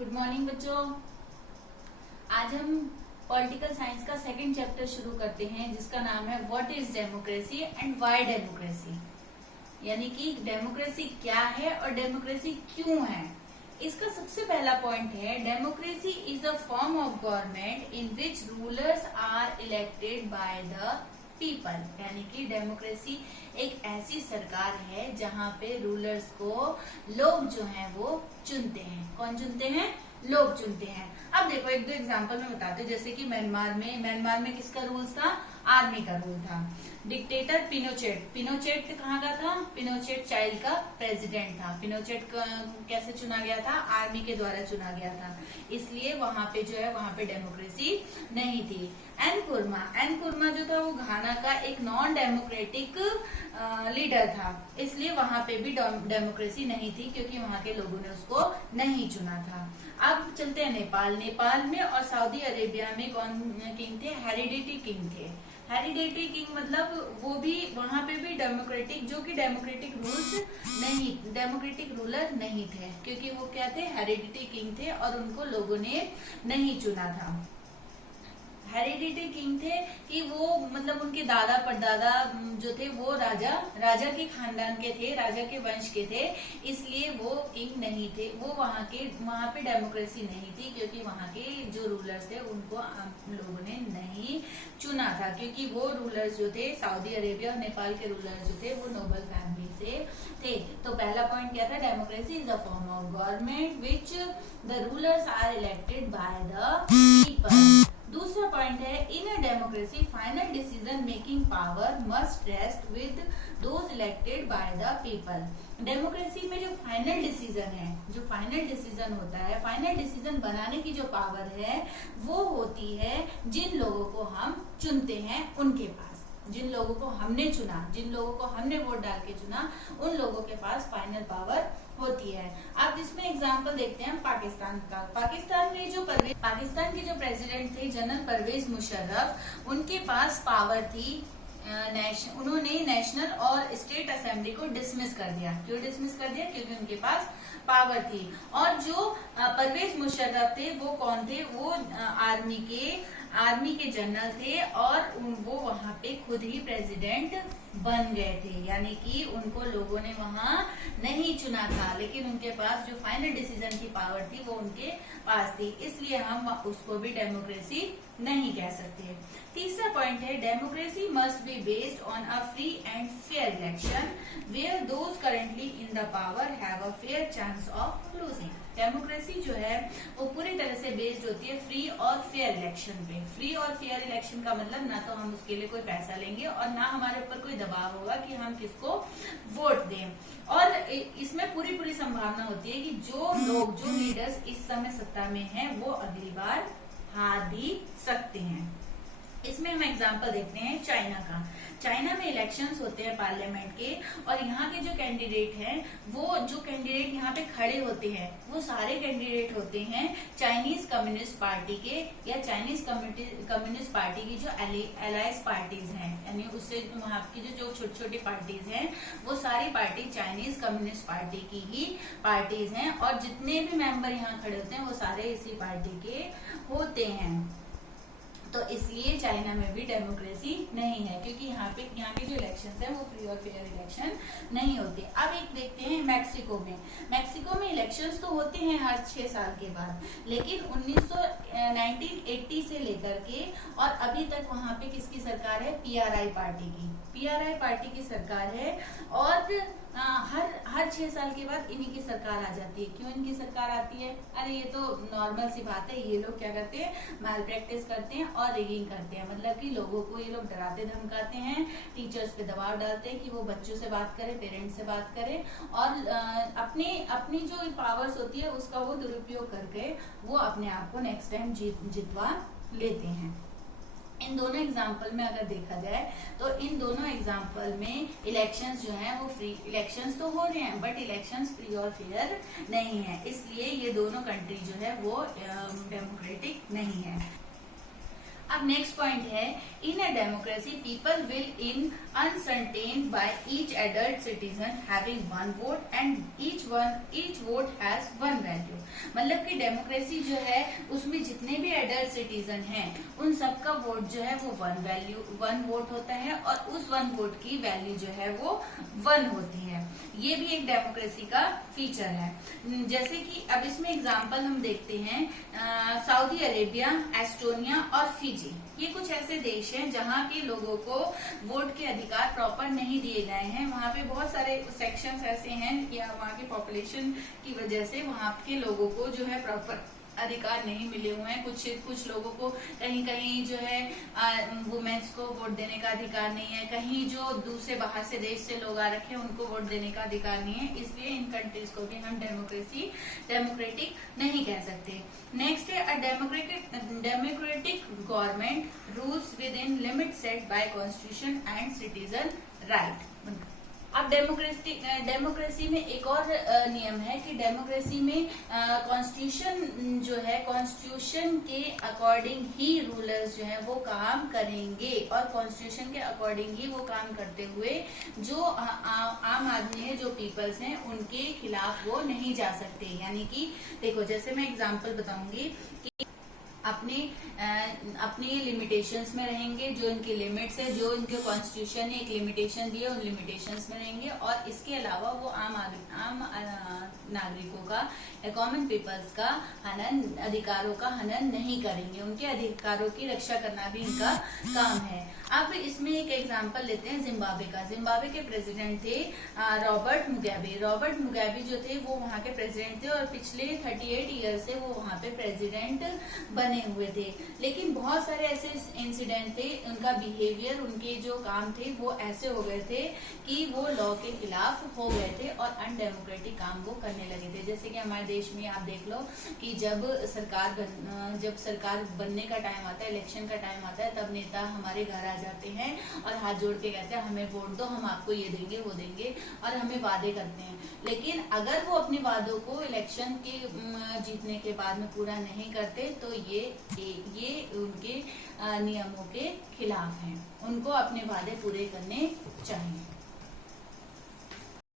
Good morning बच्चों। आज हम पॉलिटिकल साइंस का सेकंड चैप्टर शुरू करते हैं जिसका नाम है what is democracy and why democracy. यानी कि डेमोक्रेसी क्या है और डेमोक्रेसी क्यों है। इसका सबसे पहला पॉइंट है democracy is a form of government in which rulers are elected by the people. यानी कि डेमोक्रेसी एक ऐसी सरकार है जहाँ पे रूलर्स को लोग जो हैं वो चुनते हैं। कौन चुनते हैं? लोग चुनते हैं। अब देखो एक दो एग्जांपल में बताते हैं। जैसे कि म्यांमार में किसका रूल था? आर्मी का रूल था। डिक्टेटर पिनोचेट कहाँ का था? पिनोचेट चाइल्ड का प्रेसिडेंट था। पिनोचेट कैसे चुना गया था? आर्मी के द्वारा चुना गया था। इसलिए वहां पे जो है वहां पे डेमोक्रेसी नहीं थी। एनकुरमा जो था वो घाना का एक नॉन डेमोक्रेटिक लीडर था। इसलिए वहां पे भी डेमोक्रेसी नहीं थी क्योंकि वहां के लोगों ने उसको नहीं चुना था। अब चलते हैं नेपाल में और सऊदी अरेबिया में कौन किंग थे? हेरिडिटी किंग थे। हेरिडिटी किंग मतलब वो भी वहां पे भी डेमोक्रेटिक रूलर नहीं थे क्योंकि वो क्या थे? हेरिडिटी किंग थे और उनको लोगों ने नहीं चुना था। हेरिडिटी किंग थे कि वो मतलब उनके दादा परदादा जो थे वो राजा के खानदान के थे, राजा के वंश के थे। इसलिए वो किंग नहीं थे। वो वहां पे डेमोक्रेसी नहीं थी क्योंकि वहां के जो रूलर्स थे उनको लोगों ने नहीं चुना था। क्योंकि वो रूलर्स जो थे सऊदी अरेबिया और नेपाल के रूलर्स जो थे वो नोबल फैमिली से थे। तो पहला पॉइंट क्या था? Democracy is a form of government which the rulers are elected by the people. दूसरा पॉइंट है in a democracy final decision making power must rest with those elected by the people. Democracy में जो final decision होता है, final decision बनाने की जो power है वो होती है जिन लोगों को हम चुनते हैं उनके पास। जिन लोगों को हमने चुना, जिन लोगों को हमने वोट डाल के चुना, उन लोगों के पास फाइनल पावर होती है। अब इसमें एग्जांपल देखते हैं पाकिस्तान का। पाकिस्तान के जो प्रेसिडेंट थे जनरल परवेज मुशर्रफ, उनके पास पावर थी। उन्होंने नेशनल और स्टेट असेंबली को डिसमिस कर दिया। क्यों डिसमिस कर दिया? क्योंकि उनके पास पावर थी। और जो परवेज मुशर्रफ थे वो कौन थे? वो आर्मी के जनरल थे और वो वहां पे खुद ही प्रेसिडेंट बन गए थे। यानी कि उनको लोगों ने वहां नहीं चुना था लेकिन उनके पास जो फाइनल डिसीजन की पावर थी वो उनके पास थी। इसलिए हम उसको भी डेमोक्रेसी नहीं कह सकते। तीसरा पॉइंट है democracy must be based on a free and fair election where those currently in the power have a fair chance of losing. Democracy जो है वो पूरी तरह से बेस्ड होती है फ्री और फेयर इलेक्शन पे। फ्री और फेयर इलेक्शन का मतलब ना तो हम उसके लिए कोई पैसा लेंगे और ना हमारे ऊपर कोई दबाव होगा कि हम किसको वोट दें। और इसमें पूरी संभावना होती है कि जो लीडर्स इस समय सत्ता में हैं वो अगली बार हार भी सकते हैं। इसमें हम एग्जांपल देखते हैं चाइना में इलेक्शंस होते हैं पार्लियामेंट के और यहाँ के जो कैंडिडेट हैं वो जो कैंडिडेट यहाँ पे खड़े होते हैं वो सारे कैंडिडेट होते हैं चाइनीज कम्युनिस्ट पार्टी के या चाइनीज कम्युनिस्ट पार्टी की जो एलाइज पार्टीज हैं। यानी उससे वहाँ की जो छोटी पार्टीज हैं वो सारी पार्टी चाइनीज कम्युनिस्ट पार्टी की ही पार्टीज हैं और जितने भी मेंबर यहाँ खड़े होते हैं वो सारे इसी पार्टी के होते हैं। तो इसलिए चाइना में भी डेमोक्रेसी नहीं है क्योंकि यहाँ के जो इलेक्शंस हैं वो फ्री और फेयर इलेक्शन नहीं होते। अब एक देखते हैं मैक्सिको में इलेक्शंस तो होते हैं हर 6 साल के बाद, लेकिन 1980 से लेकर के और अभी तक वहाँ पे किसकी सरकार है? पीआरआई पार्टी की सरकार है और हर 6 साल के बाद इन्हीं की सरकार आ जाती है। क्यों इनकी सरकार आती है? अरे ये तो नॉर्मल सी बात है। ये लोग क्या करते हैं? मैल प्रैक्टिस करते हैं और रिगिंग करते हैं। मतलब कि लोगों को ये लोग डराते धमकाते हैं, टीचर्स पे दबाव डालते हैं कि वो बच्चों से बात करें, पेरेंट्स से बात करें और अपनी जो पावर्स होती है उसका वो दुरुपयोग करके वो अपने आप को नेक्स्ट टाइम जितवा लेते हैं। इन दोनों एग्जाम्पल में अगर देखा जाए तो इन दोनों एग्जाम्पल में इलेक्शंस जो हैं वो फ्री इलेक्शंस तो हो रहे हैं बट इलेक्शंस फ्री और फेयर नहीं है। इसलिए ये दोनों कंट्री जो है वो डेमोक्रेटिक नहीं है। अब नेक्स्ट पॉइंट है in a democracy people will in uncertain by each adult citizen having one vote and each vote has one value. मतलब कि डेमोक्रेसी जो है उसमें जितने भी एडल्ट सिटीजन हैं उन सबका वोट जो है वो वन वोट होता है और उस वन वोट की वैल्यू जो है वो 1 होती है। ये भी एक डेमोक्रेसी का फीचर है। जैसे कि अब इसमें एग्जांपल हम देखते हैं, सऊदी अरेबिया, एस्टोनिया और फिजी, ये कुछ ऐसे देश हैं जहाँ के लोगों को वोट के अधिकार प्रॉपर नहीं दिए गए हैं। वहाँ पे बहुत सारे सेक्शंस ऐसे हैं या वहाँ की पॉपुलेशन की वजह से वहाँ के लोगों को जो है प्रॉपर अधिकार नहीं मिले हुए हैं। कुछ लोगों को कहीं कहीं जो है वुमेन्स को वोट देने का अधिकार नहीं है, कहीं जो दूसरे बाहर से देश से लोग आ रखे हैं उनको वोट देने का अधिकार नहीं है। इसलिए इन कंट्रीज को भी हम डेमोक्रेटिक नहीं कह सकते। नेक्स्ट है, democratic government rules with in limit set bye constitution and citizen right. अब डेमोक्रेसी में एक और नियम है कि डेमोक्रेसी में कॉन्स्टिट्यूशन जो है, कॉन्स्टिट्यूशन के अकॉर्डिंग ही रूलर्स जो है वो काम करेंगे और कॉन्स्टिट्यूशन के अकॉर्डिंग ही वो काम करते हुए जो आम आदमी है, जो पीपल्स हैं, उनके खिलाफ वो नहीं जा सकते। यानी कि देखो, जैसे मैं एग्जांपल बताऊंगी कि अपने लिमिटेशंस में रहेंगे, जो इनकी लिमिट्स है, जो इनके कॉन्स्टिट्यूशन ने एक लिमिटेशन दी है, उन लिमिटेशंस में रहेंगे और इसके अलावा वो आम नागरिकों का, कॉमन पीपल्स का अधिकारों का हनन नहीं करेंगे। उनके अधिकारों की रक्षा करना भी इनका काम है। अब इसमें एक एग्जांपल लेते हैं जिम्बाब्वे का। जिम्बाब्वे के प्रेसिडेंट थे रॉबर्ट मुगाबे। रॉबर्ट मुगाबे जो थे वो वहाँ के प्रेसिडेंट थे और पिछले 38 ईयर से वो वहाँ पे प्रेसिडेंट बने हुए थे। लेकिन बहुत सारे ऐसे इंसिडेंट थे, उनका बिहेवियर, उनके जो काम थे वो ऐसे हो गए थे कि वो लॉ के खिलाफ हो गए थे और अनडेमोक्रेटिक काम वो करने लगे थे। जैसे कि हमारे देश में आप देख लो कि जब सरकार बनने का टाइम आता है, इलेक्शन का टाइम आता है, तब नेता हमारे घर आ जाते हैं और हाथ जोड़ के कहते हैं हमें वोट दो, हम आपको ये देंगे वो देंगे, और हमें वादे करते हैं। लेकिन अगर वो अपने वादों को इलेक्शन के जीतने के बाद में पूरा नहीं करते तो ये उनके नियमों के खिलाफ हैं। उनको अपने वादे पूरे करने चाहिए।